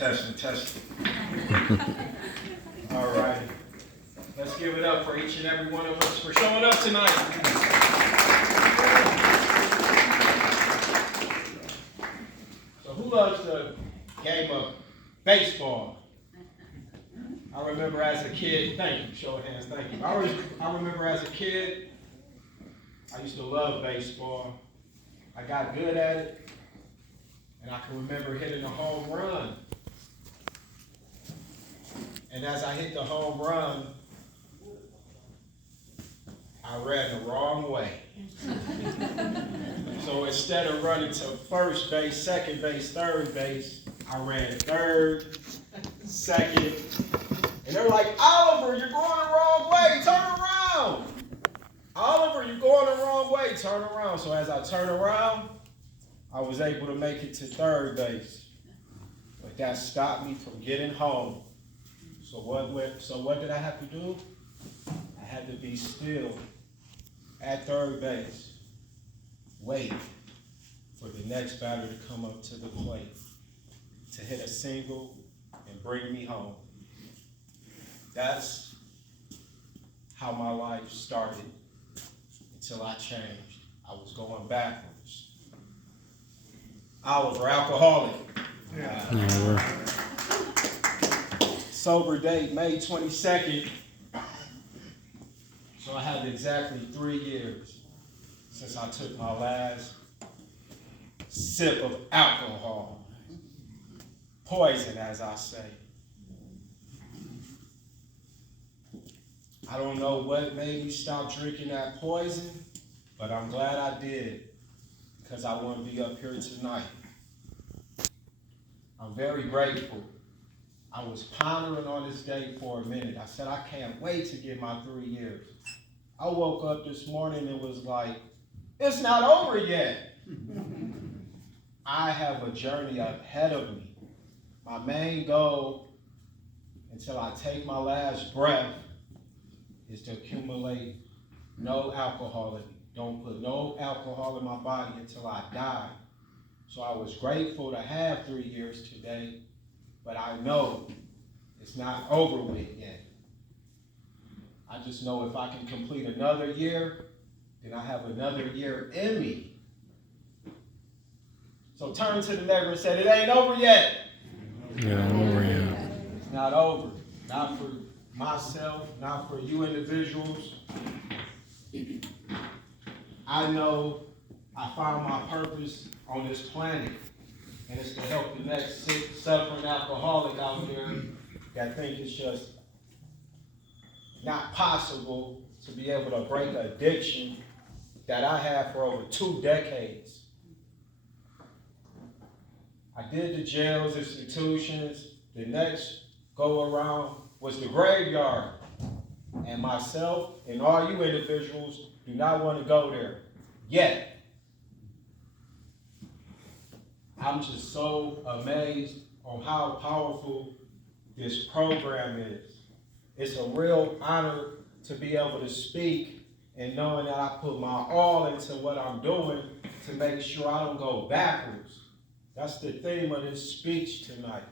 Testing, testing. All right. Let's give it up for each and every one of us for showing up tonight. So who loves the game of baseball? I remember as a kid, thank you, show of hands, thank you. I remember as a kid, I used to love baseball. I got good at it, and I can remember hitting a home run. And as I hit the home run, I ran the wrong way. So instead of running to first base, second base, third base, I ran third, second. And they're like, Oliver, you're going the wrong way, turn around. Oliver, you're going the wrong way, turn around. So as I turned around, I was able to make it to third base. But that stopped me from getting home. So what did I have to do? I had to be still at third base, wait for the next batter to come up to the plate to hit a single and bring me home. That's how my life started until I changed. I was going backwards. Oliver, alcoholic. Sober date, May 22nd. So I had exactly 3 years since I took my last sip of alcohol. Poison, as I say. I don't know what made me stop drinking that poison, but I'm glad I did, because I want to be up here tonight. I'm very grateful. I was pondering on this day for a minute. I said, I can't wait to get my 3 years. I woke up this morning and was like, it's not over yet. I have a journey ahead of me. My main goal, until I take my last breath, is to accumulate no alcohol in me. Don't put no alcohol in my body until I die. So I was grateful to have 3 years today, but I know it's not over with yet. I just know if I can complete another year, then I have another year in me. So turn to the neighbor and say, it ain't over yet. It's not over. Not for myself, not for you individuals. I know I found my purpose on this planet, and it's to help the next sick, suffering alcoholic out there that think it's just not possible to be able to break addiction that I have for over 2 decades. I did the jails, institutions. The next go around was the graveyard. And myself and all you individuals do not want to go there yet. I'm just so amazed on how powerful this program is. It's a real honor to be able to speak and knowing that I put my all into what I'm doing to make sure I don't go backwards. That's the theme of this speech tonight.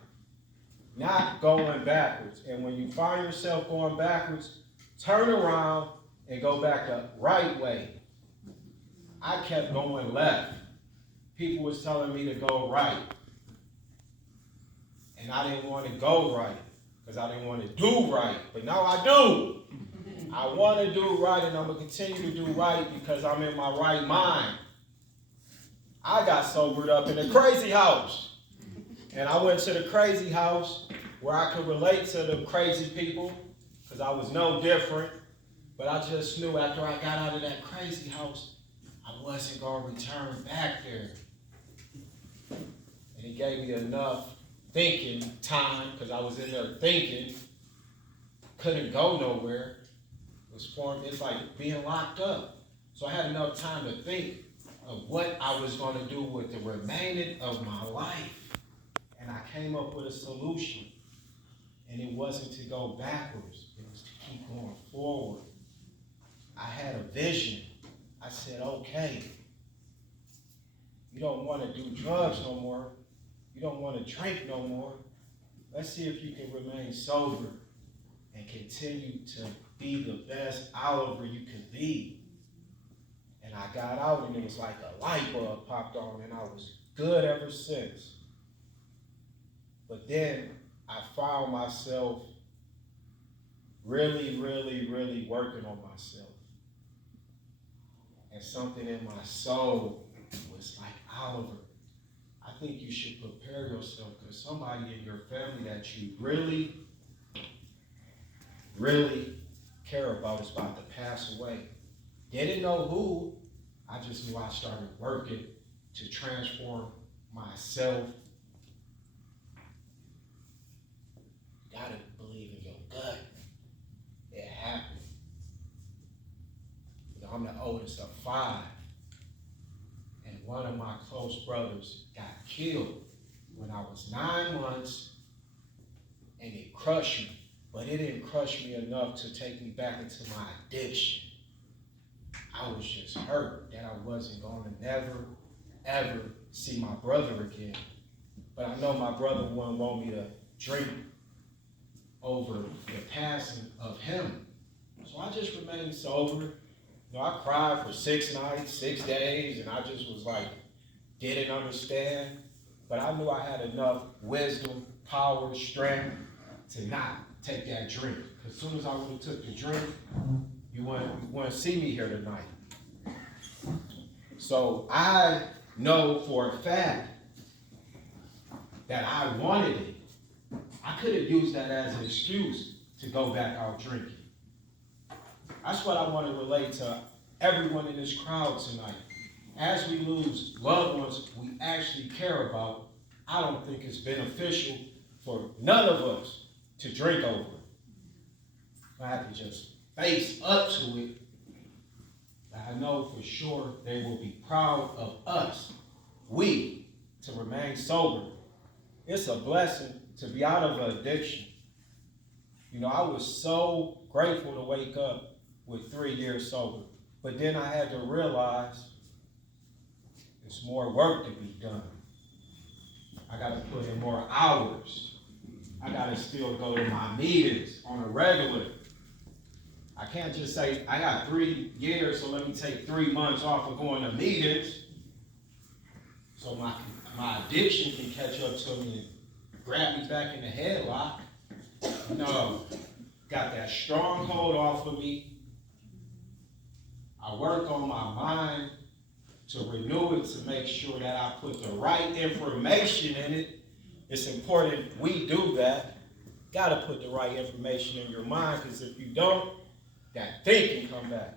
Not going backwards. And when you find yourself going backwards, turn around and go back the right way. I kept going left. People was telling me to go right. And I didn't want to go right because I didn't want to do right. But now I do. I want to do right, and I'm going to continue to do right because I'm in my right mind. I got sobered up in the crazy house. And I went to the crazy house where I could relate to the crazy people because I was no different. But I just knew after I got out of that crazy house, I wasn't going to return back there. And he gave me enough thinking time because I was in there thinking. Couldn't go nowhere. It's like being locked up. So I had enough time to think of what I was going to do with the remaining of my life. And I came up with a solution. And it wasn't to go backwards. It was to keep going forward. I had a vision. I said, okay, you don't want to do drugs no more. You don't want to drink no more. Let's see if you can remain sober and continue to be the best Oliver you can be. And I got out and it was like a light bulb popped on and I was good ever since. But then I found myself really working on myself. And something in my soul was like, Oliver, I think you should prepare yourself because somebody in your family that you really care about is about to pass away. Didn't know who. I just knew I started working to transform myself. You gotta believe in your gut. It happened. You know, I'm the oldest of 5. And one of my close brothers got killed when I was 9 months, and it crushed me. But it didn't crush me enough to take me back into my addiction. I was just hurt that I wasn't going to never, ever see my brother again. But I know my brother wouldn't want me to drink over the passing of him. So I just remained sober. You know, I cried for 6 nights, 6 days, and I just was like, didn't understand. But I knew I had enough wisdom, power, strength to not take that drink. Because as soon as I would have took the drink, you wouldn't see me here tonight. So I know for a fact that I wanted it. I could have used that as an excuse to go back out drinking. That's what I want to relate to everyone in this crowd tonight. As we lose loved ones we actually care about, I don't think it's beneficial for none of us to drink over it. I have to just face up to it. But I know for sure they will be proud of us, to remain sober. It's a blessing to be out of an addiction. You know, I was so grateful to wake up with 3 years sober. But then I had to realize there's more work to be done. I got to put in more hours. I got to still go to my meetings on a regular. I can't just say, I got 3 years, so let me take 3 months off of going to meetings so my addiction can catch up to me and grab me back in the headlock. No, got that stronghold off of me. I work on my mind to renew it, to make sure that I put the right information in it. It's important we do that. Got to put the right information in your mind, because if you don't, that thinking come back.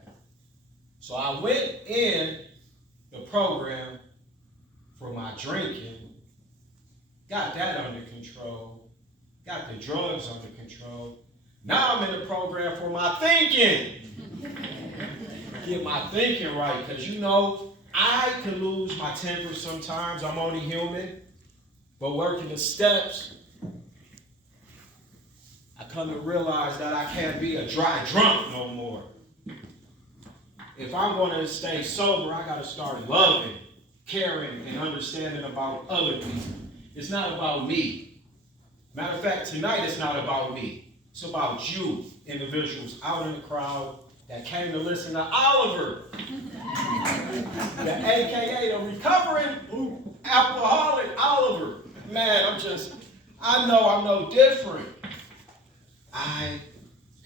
So I went in the program for my drinking, got that under control, got the drugs under control. Now I'm in the program for my thinking. Get my thinking right, because you know, I can lose my temper sometimes. I'm only human. But working the steps, I come to realize that I can't be a dry drunk no more. If I'm going to stay sober, I got to start loving, caring, and understanding about other people. It's not about me. Matter of fact, tonight it's not about me. It's about you, individuals out in the crowd that came to listen to Oliver, the AKA, the recovering alcoholic Oliver. Man, I know I'm no different. I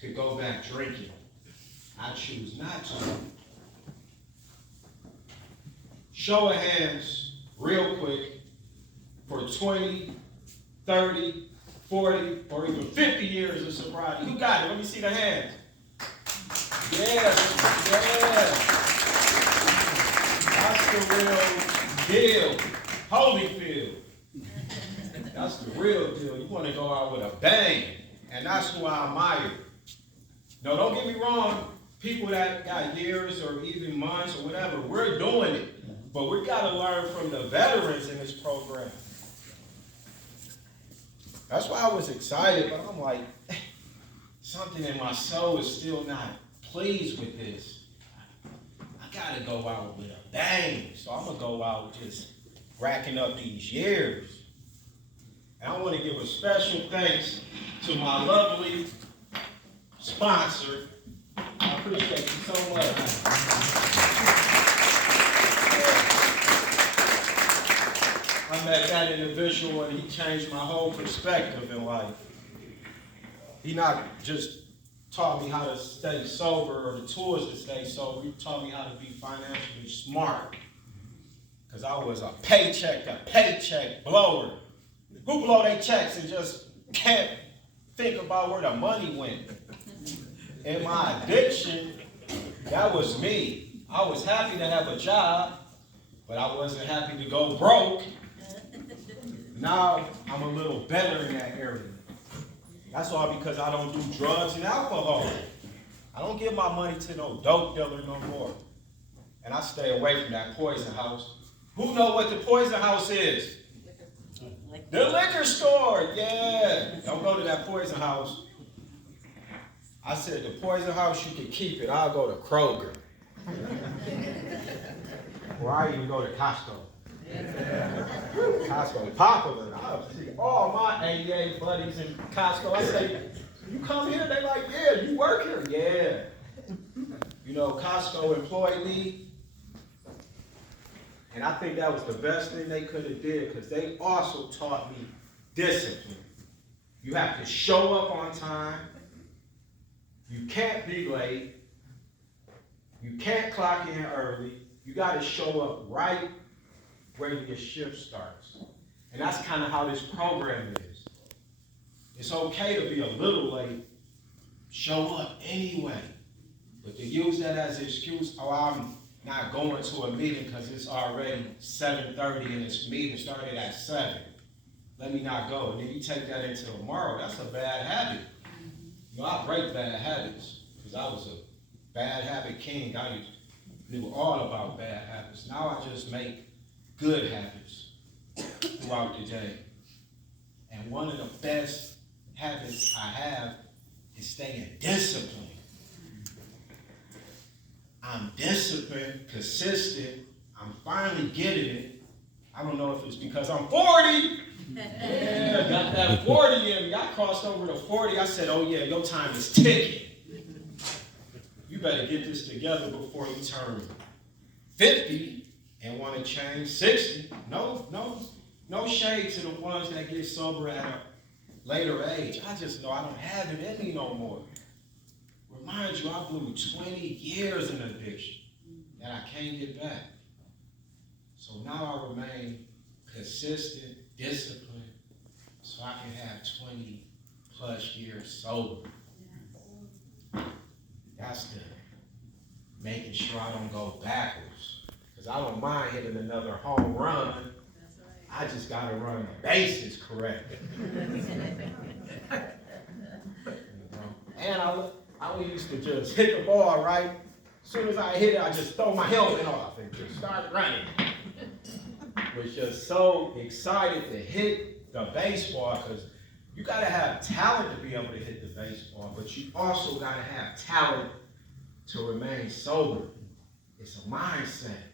could go back drinking. I choose not to. Show of hands, real quick, for 20, 30, 40, or even 50 years of sobriety. Who got it? Let me see the hands. Yeah. That's the real deal. Holyfield. That's the real deal. You want to go out with a bang. And that's who I admire. No, don't get me wrong. People that got years or even months or whatever, we're doing it. But we got to learn from the veterans in this program. That's why I was excited, but I'm like, something in my soul is still not pleased with this. I got to go out with a bang. So I'm going to go out just racking up these years. And I want to give a special thanks to my lovely sponsor. I appreciate you so much. I met that individual and he changed my whole perspective in life. He not just taught me how to stay sober or the tools to stay sober, he taught me how to be financially smart. Because I was a paycheck to paycheck blower. Who blow their checks and just can't think about where the money went? In my addiction, that was me. I was happy to have a job, but I wasn't happy to go broke. Now I'm a little better in that area. That's all because I don't do drugs and alcohol. I don't give my money to no dope dealer no more. And I stay away from that poison house. Who know what the poison house is? The liquor store, yeah. Don't go to that poison house. I said, the poison house, you can keep it. I'll go to Kroger. Or I even go to Costco. Costco popular. I see all my AA buddies in Costco. I say, you come here? They like, yeah, you work here? Yeah. You know, Costco employed me. And I think that was the best thing they could have did because they also taught me discipline. You have to show up on time. You can't be late. You can't clock in early. You got to show up right when your shift starts. And that's kind of how this program is. It's okay to be a little late. Show up anyway. But to use that as an excuse, oh, I'm not going to a meeting because it's already 7:30 and this meeting started at 7. Let me not go. And then you take that into tomorrow. That's a bad habit. You know, I break bad habits because I was a bad habit king. I knew all about bad habits. Now I just make good habits throughout the day. And one of the best habits I have is staying disciplined. I'm disciplined, consistent. I'm finally getting it. I don't know if it's because I'm 40. Yeah, got that 40 in me. I crossed over to 40. I said, oh yeah, your time is ticking. You better get this together before you turn 50 and want to change 60. No shade to the ones that get sober at a later age. I just know I don't have it in me no more. Remind you, I blew 20 years in addiction that I can't get back. So now I remain consistent, disciplined, so I can have 20 plus years sober. That's the making sure I don't go backwards. Because I don't mind hitting another home run. I just got to run the bases correct. And I used to just hit the ball, right? As soon as I hit it, I just throw my helmet off and just start running. Was just so excited to hit the baseball because you got to have talent to be able to hit the baseball, but you also got to have talent to remain sober. It's a mindset.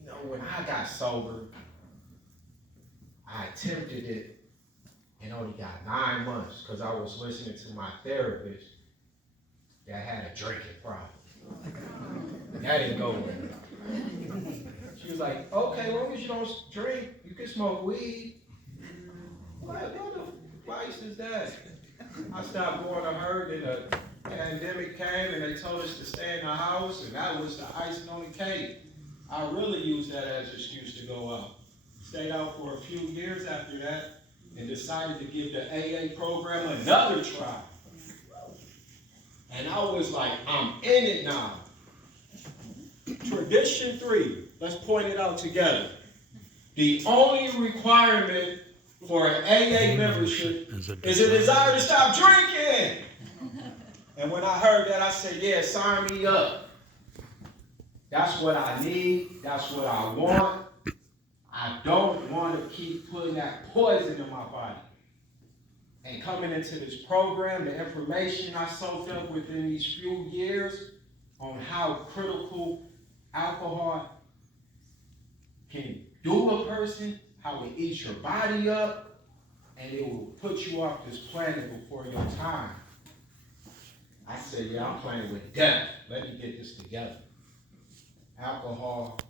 You know, when I got sober, I attempted it and only got 9 months because I was listening to my therapist that had a drinking problem. That didn't go well. She was like, okay, as long as you don't drink, you can smoke weed. What the vice is that? I stopped going to her, then the pandemic came and they told us to stay in the house, and that was the icing on the cake. I really used that as an excuse to go out. Stayed out for a few years after that and decided to give the AA program another try. And I was like, I'm in it now. Tradition 3, let's point it out together. The only requirement for an AA membership is a desire to stop drinking. And when I heard that, I said, yeah, sign me up. That's what I need. That's what I want. I don't want to keep putting that poison in my body. And coming into this program, the information I soaked up within these few years on how critical alcohol can do a person, how it eats your body up, and it will put you off this planet before your time. I said, yeah, I'm playing with death. Let me get this together. Alcohol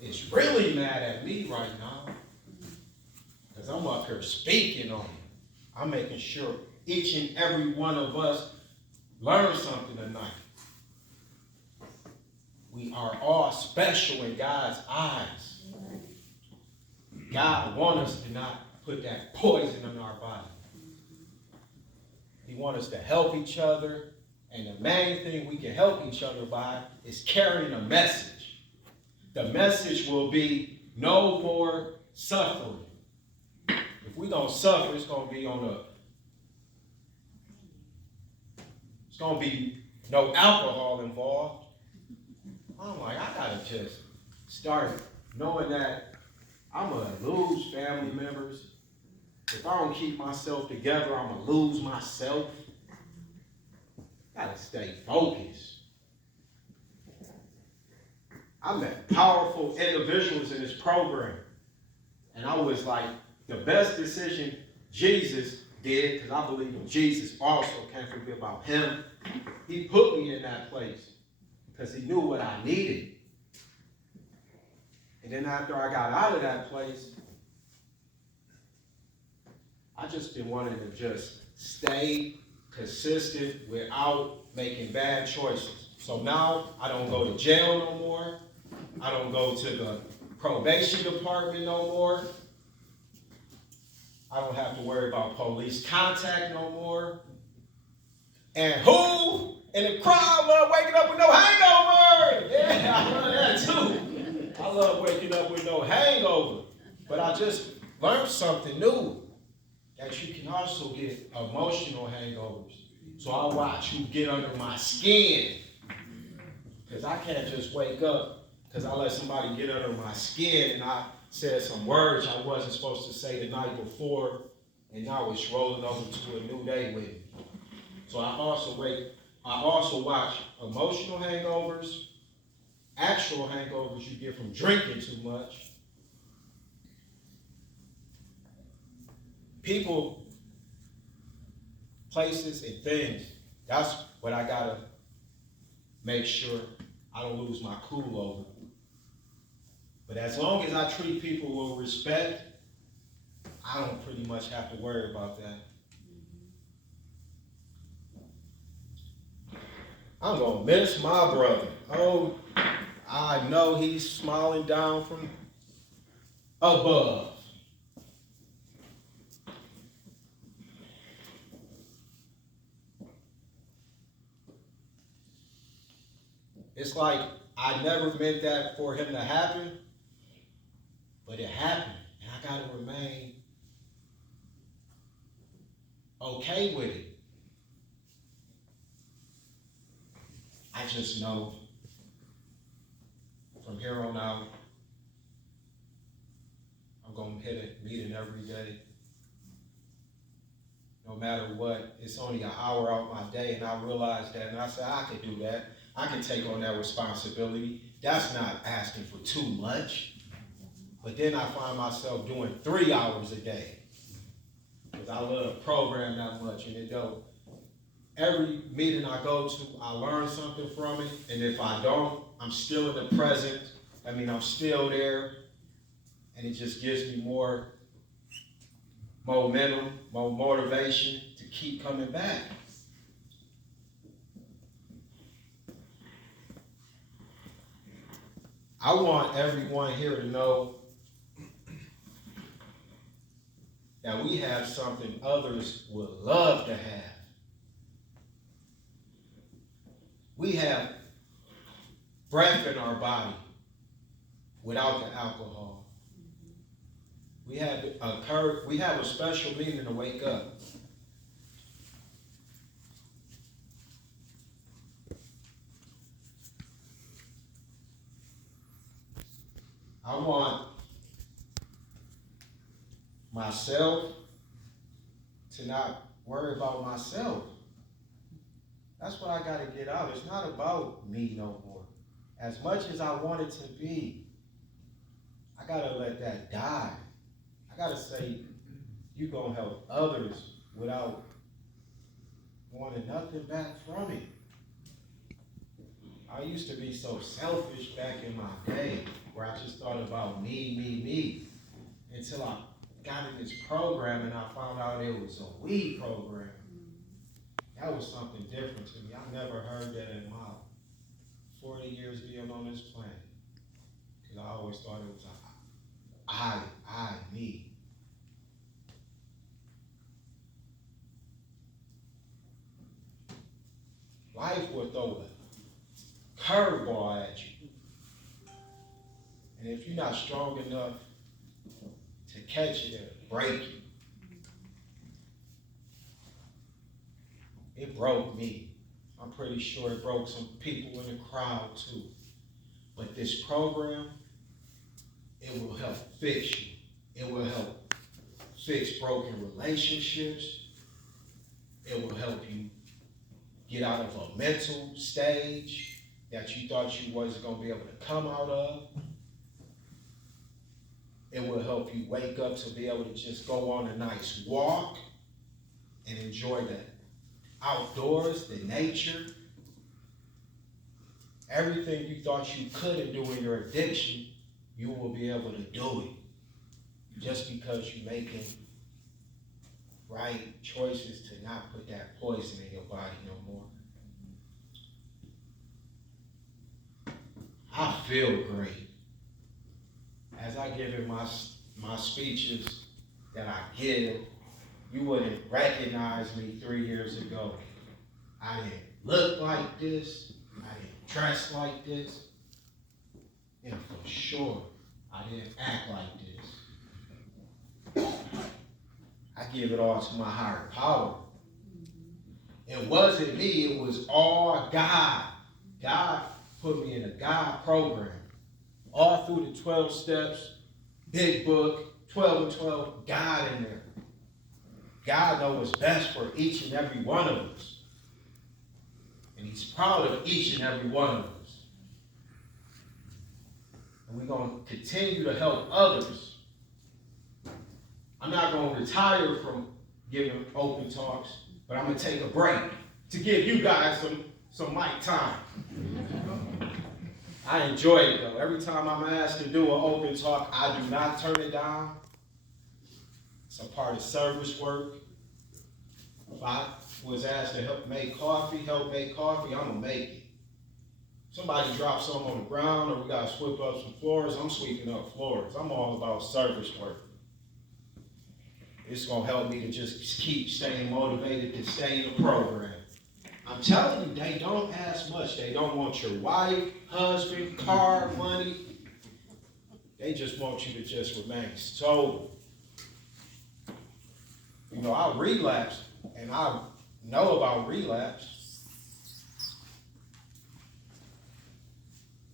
is really mad at me right now because I'm up here speaking on it. I'm making sure each and every one of us learn something tonight. We are all special in God's eyes. God wants us to not put that poison in our body. He wants us to help each other. And the main thing we can help each other by is carrying a message. The message will be no more suffering. If we don't suffer, it's going to be no alcohol involved. I'm like, I got to just start knowing that I'm going to lose family members. If I don't keep myself together, I'm going to lose myself. Got to stay focused. I met powerful individuals in this program. And I was like, the best decision Jesus did, because I believe in Jesus also, can't forget about him. He put me in that place because he knew what I needed. And then after I got out of that place, I just been wanting to just stay consistent without making bad choices. So now I don't go to jail no more. I don't go to the probation department no more. I don't have to worry about police contact no more. And who in the crowd love waking up with no hangover? Yeah, I love that too. I love waking up with no hangover. But I just learned something new, that you can also get emotional hangovers. So I watch who get under my skin. Because I can't just wake up because I let somebody get under my skin and I said some words I wasn't supposed to say the night before, and now it's rolling over to a new day with me. So I also watch emotional hangovers, actual hangovers you get from drinking too much. People, places, and things. That's what I gotta make sure I don't lose my cool over. But as long as I treat people with respect, I don't pretty much have to worry about that. I'm gonna miss my brother. Oh, I know he's smiling down from above. It's like I never meant that for him to happen, but it happened, and I gotta remain okay with it. I just know from here on out, I'm gonna hit a meeting every day. No matter what, it's only an hour out my day, and I realized that, and I said, I can do that. I can take on that responsibility. That's not asking for too much. But then I find myself doing 3 hours a day because I love the program that much, and it don't. Every meeting I go to, I learn something from it, and if I don't, I'm still in the present. I mean, I'm still there, and it just gives me more momentum, more motivation to keep coming back. I want everyone here to know that we have something others would love to have. We have breath in our body without the alcohol. We have a special meaning to wake up. I want myself to not worry about myself. That's what I got to get out. It's not about me no more. As much as I want it to be, I I gotta let that die. I gotta say, you're gonna help others without wanting nothing back from it. I used to be so selfish back in my day where I just thought about me, until I got in this program and I found out it was a weed program. That was something different to me. I never heard that in my 40 years being on this planet. Because I always thought it was me. Life will throw a curveball at you. And if you're not strong enough to catch it, it'll break you. It broke me. I'm pretty sure it broke some people in the crowd too. But this program, it will help fix you. It will help fix broken relationships. It will help you get out of a mental stage that you thought you wasn't going to be able to come out of. It will help you wake up to be able to just go on a nice walk and enjoy the outdoors, the nature. Everything you thought you couldn't do in your addiction, you will be able to do it. Just because you're making right choices to not put that poison in your body no more. I feel great. As I give in my speeches that I give, you wouldn't recognize me 3 years ago. I didn't look like this. I didn't dress like this. And for sure, I didn't act like this. I give it all to my higher power. It wasn't me, it was all God. God put me in a God program. All through the 12 steps, big book, 12 and 12, God in there. God knows what's best for each and every one of us. And he's proud of each and every one of us. And we're going to continue to help others. I'm not going to retire from giving open talks, but I'm going to take a break to give you guys some mic time. I enjoy it though. Every time I'm asked to do an open talk, I do not turn it down. It's a part of service work. If I was asked to help make coffee, I'm gonna make it. Somebody drops something on the ground or we gotta sweep up some floors, I'm sweeping up floors. I'm all about service work. It's gonna help me to just keep staying motivated to stay in the program. I'm telling you, they don't ask much. They don't want your wife, husband, car, money. They just want you to just remain sober. You know, I relapsed, and I know about relapse.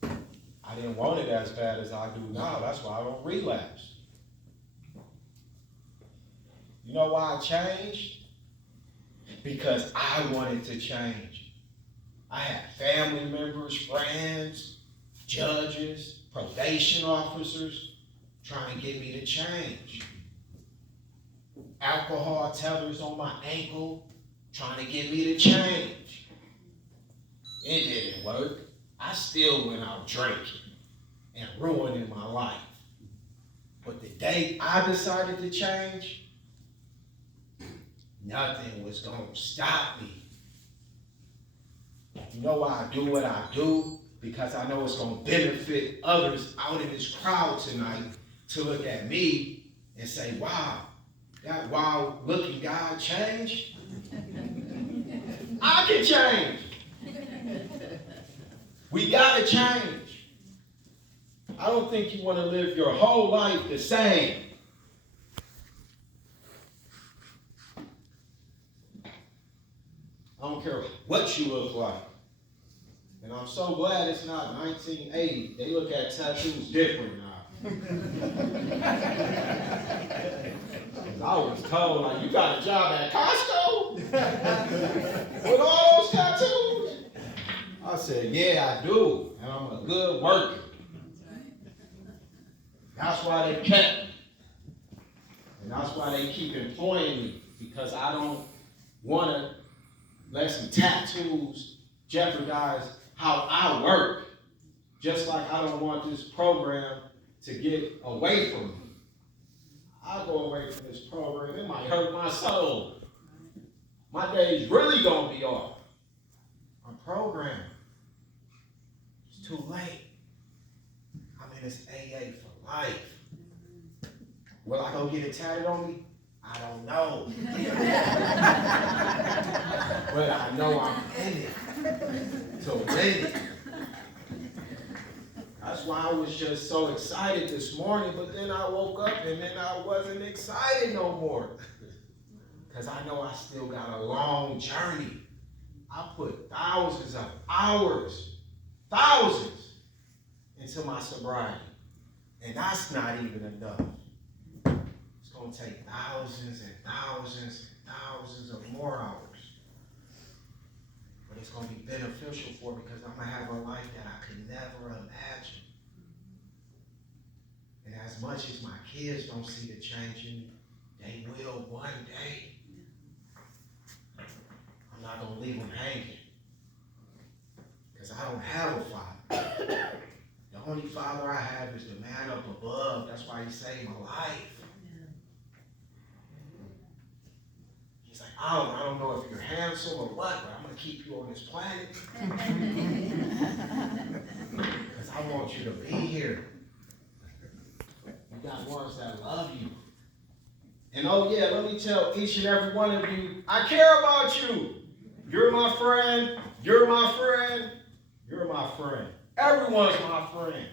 I didn't want it as bad as I do now. That's why I don't relapse. You know why I changed? Because I wanted to change. I had family members, friends, judges, probation officers trying to get me to change. Alcohol tellers on my ankle trying to get me to change. It didn't work. I still went out drinking and ruining my life. But the day I decided to change, nothing was going to stop me. You know why I do what I do? Because I know it's going to benefit others out in this crowd tonight to look at me and say, wow, that wild-looking guy changed? I can change. We got to change. I don't think you want to live your whole life the same. I don't care what you look like. And I'm so glad it's not 1980. They look at tattoos different now. I was told, like, you got a job at Costco? With all those tattoos? I said, yeah, I do. And I'm a good worker. That's why they kept me. And that's why they keep employing me, because I don't want to let some tattoos jeopardize how I work. Just like I don't want this program to get away from me. I go away from this program, it might hurt my soul. My day's really gonna be off. My program, it's too late. I mean, it's AA for life. Will I go get it tatted on me? I don't know. But I know I'm in it to win it. That's why I was just so excited this morning, but then I woke up and then I wasn't excited no more. Because I know I still got a long journey. I put thousands of hours, thousands, into my sobriety. And that's not even enough. It's going to take thousands and thousands and thousands of more hours. But it's going to be beneficial for me because I'm going to have a life that I could never imagine. And as much as my kids don't see the change in me, they will one day. I'm not going to leave them hanging. Because I don't have a father. The only father I have is the man up above. That's why he saved my life. He's like, I don't know if you're handsome or what, but I'm going to keep you on this planet. Because I want you to be here. You got ones that love you. And oh yeah, let me tell each and every one of you, I care about you. You're my friend. You're my friend. You're my friend. Everyone's my friend.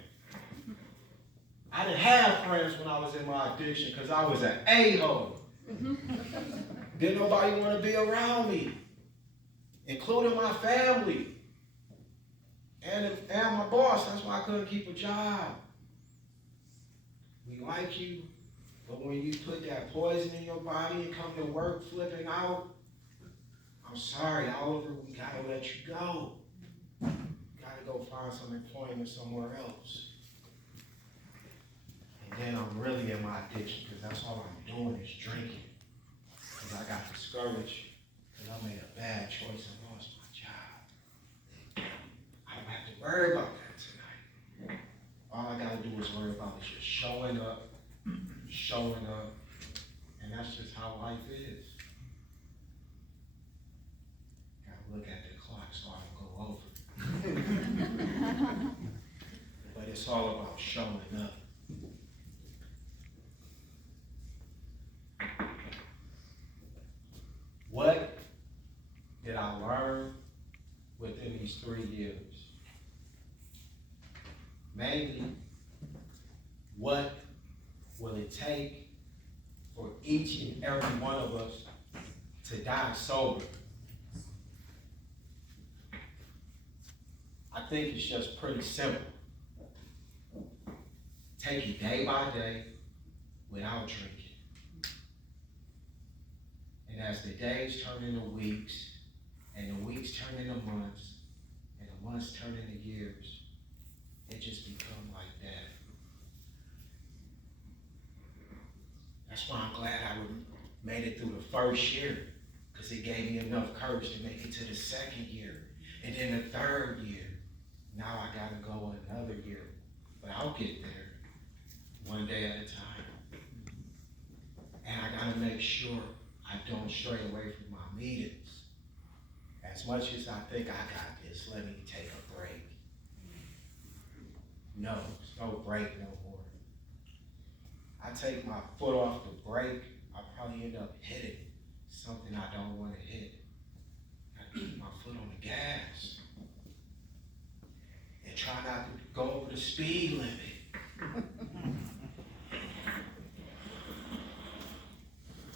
I didn't have friends when I was in my addiction because I was an a-hole. Didn't nobody want to be around me, including my family and my boss. That's why I couldn't keep a job. We like you, but when you put that poison in your body and come to work flipping out, I'm sorry, Oliver, we gotta let you go. Gotta go find some employment somewhere else. And then I'm really in my addiction because that's all I'm doing is drinking. Because I got discouraged because I made a bad choice and lost my job. I don't have to worry about that tonight. All I gotta do is worry about is just showing up, and that's just how life is. Gotta look at the clock so I don't go over. But it's all about showing up. What did I learn within these 3 years? Mainly, what will it take for each and every one of us to die sober? I think it's just pretty simple. Take it day by day without drinking. And as the days turn into weeks, and the weeks turn into months, and the months turn into years, it just become like that. That's why I'm glad I made it through the first year, because it gave me enough courage to make it to the second year, and then the third year. Now I gotta go another year, but I'll get there one day at a time. And I gotta make sure I don't stray away from my meetings. As much as I think I got this, let me take a break. No, there's no break no more. I take my foot off the brake, I probably end up hitting something I don't want to hit. I keep my foot on the gas and try not to go over the speed limit.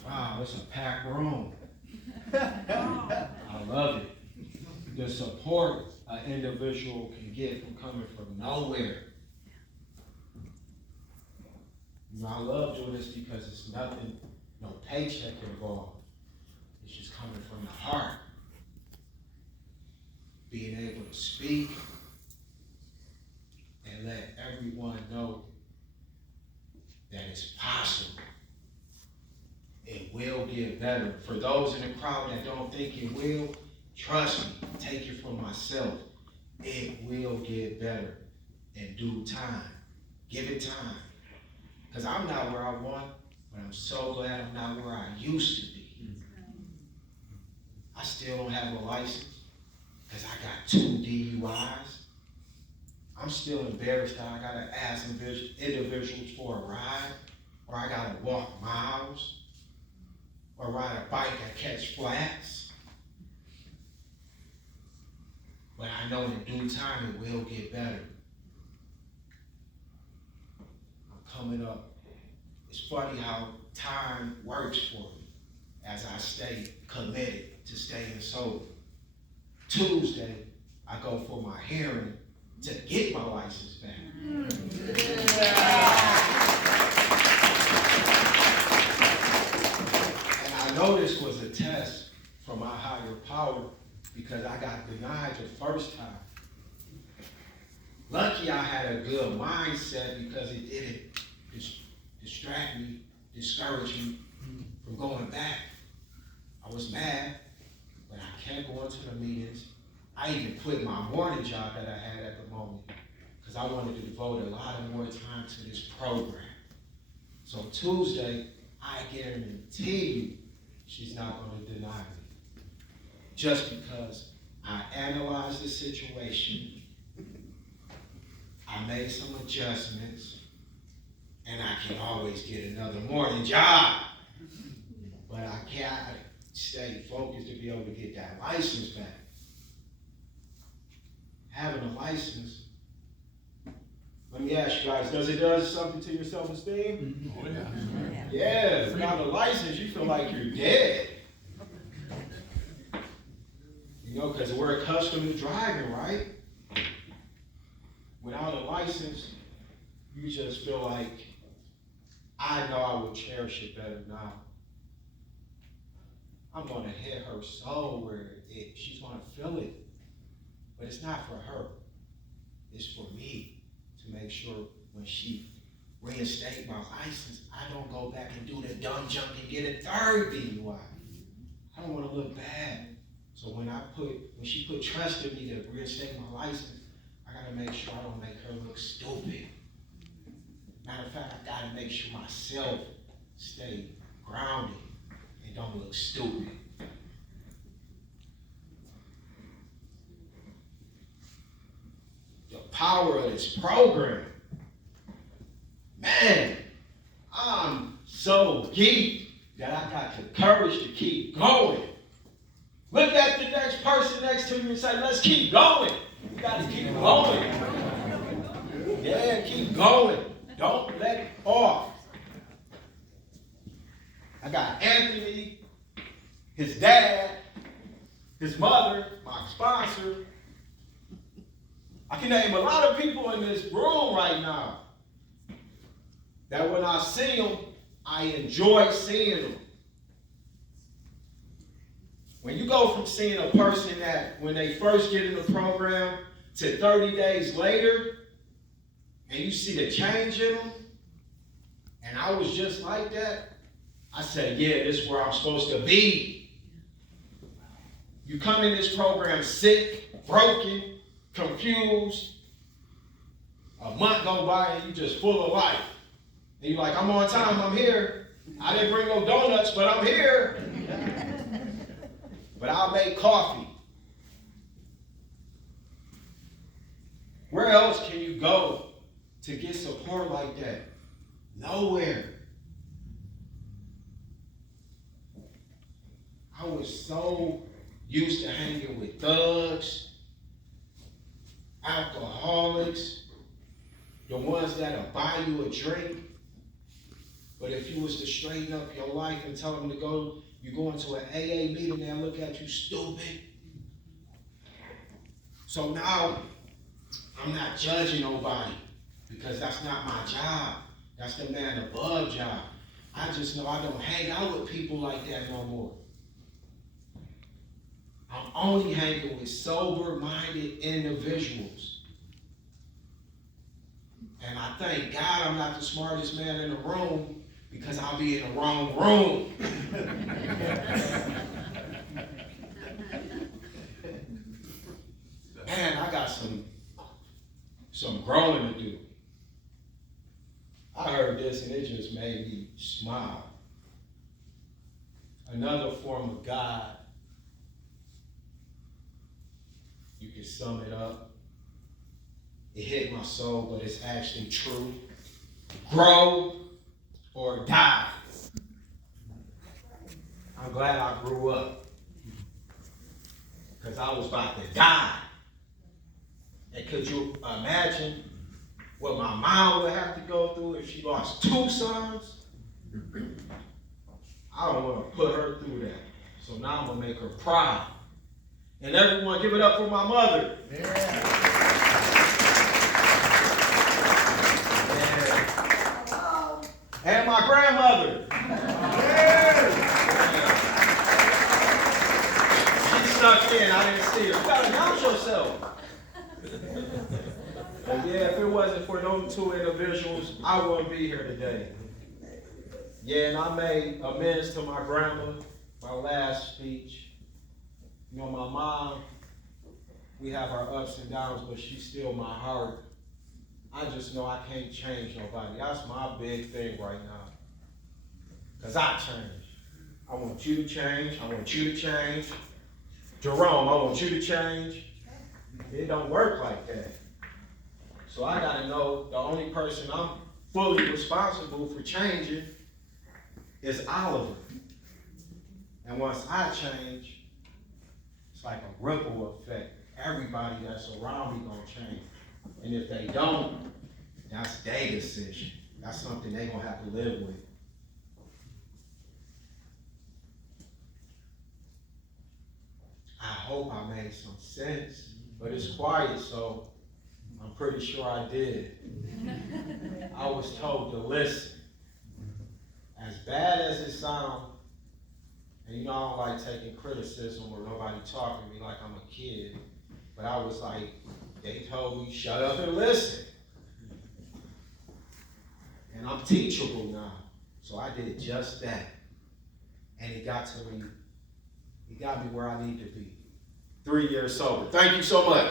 Wow, it's a packed room. I love it. The support an individual can get from coming from nowhere. You know, I love doing this because it's nothing, no paycheck involved. It's just coming from the heart. Being able to speak and let everyone know that it's possible. It will get better. For those in the crowd that don't think it will, trust me, take it from myself. It will get better in due time. Give it time. Because I'm not where I want, but I'm so glad I'm not where I used to be. I still don't have a license because I got 2 DUIs. I'm still embarrassed that I got to ask individuals for a ride, or I got to walk miles, or ride a bike and catch flats. But I know in due time it will get better. I'm coming up. It's funny how time works for me as I stay committed to staying sober. Tuesday, I go for my hearing to get my license back. And I know this was a test from my higher power because I got denied the first time. Lucky I had a good mindset because it didn't distract me, discourage me from going back. I was mad, but I kept going to the meetings. I even quit my morning job that I had at the moment because I wanted to devote a lot of more time to this program. So Tuesday, I guarantee you she's not going to deny me. Just because I analyzed the situation, I made some adjustments, and I can always get another morning job. But I can't stay focused to be able to get that license back. Having a license, let me ask you guys, does it do something to your self-esteem? Oh, yeah. Yeah, without a license, you feel like you're dead. You know, because we're accustomed to driving, right? Without a license, you just feel like, I know I will cherish it better now. I'm going to hit her soul where she's going to feel it. But it's not for her. It's for me to make sure when she reinstates my license, I don't go back and do the dumb jump and get a 3rd DUI. I don't want to look bad. So when she put trust in me to reinstate my license, I got to make sure I don't make her look stupid. Matter of fact, I got to make sure myself stay grounded and don't look stupid. The power of this program. Man, I'm so geeked that I got the courage to keep going. Look at the next person next to you and say, let's keep going. You got to keep going. Yeah, keep going. Don't let off. I got Anthony, his dad, his mother, my sponsor. I can name a lot of people in this room right now that when I see them, I enjoy seeing them. When you go from seeing a person that when they first get in the program to 30 days later, and you see the change in them, and I was just like that, I said, yeah, this is where I'm supposed to be. You come in this program sick, broken, confused. A month go by and you just full of life. And you're like, I'm on time, I'm here. I didn't bring no donuts, but I'm here. But I'll make coffee. Where else can you go to get support like that? Nowhere. I was so used to hanging with thugs, alcoholics, the ones that'll buy you a drink. But if you was to straighten up your life and tell them to go, you go into an AA meeting, they'll look at you stupid. So now, I'm not judging nobody because that's not my job. That's the man above job. I just know I don't hang out with people like that no more. I'm only hanging with sober-minded individuals. And I thank God I'm not the smartest man in the room, because I'll be in the wrong room. Man, I got some growing to do. I heard this and it just made me smile. Another form of God, you can sum it up. It hit my soul, but it's actually true. Grow or die. I'm glad I grew up, because I was about to die. And could you imagine what my mom would have to go through if she lost 2 sons? I don't want to put her through that. So now I'm going to make her proud. And everyone, give it up for my mother. Yeah. And my grandmother. Yeah. She snuck in. I didn't see her. You gotta announce yourself. But yeah, if it wasn't for those 2 individuals, I wouldn't be here today. Yeah, and I made amends to my grandma, my last speech. You know, my mom, we have our ups and downs, but she's still my heart. I just know I can't change nobody. That's my big thing right now. Because I change. I want you to change. I want you to change. Jerome, I want you to change. It don't work like that. So I got to know the only person I'm fully responsible for changing is Oliver. And once I change, it's like a ripple effect. Everybody that's around me gonna change. And if they don't, that's their decision. That's something they're gonna have to live with. I hope I made some sense, but it's quiet, so I'm pretty sure I did. I was told to listen. As bad as it sounds, and you know I don't like taking criticism or nobody talking to me like I'm a kid, but I was like, they told me, shut up and listen. And I'm teachable now. So I did just that. And it got me where I need to be. 3 years sober. Thank you so much.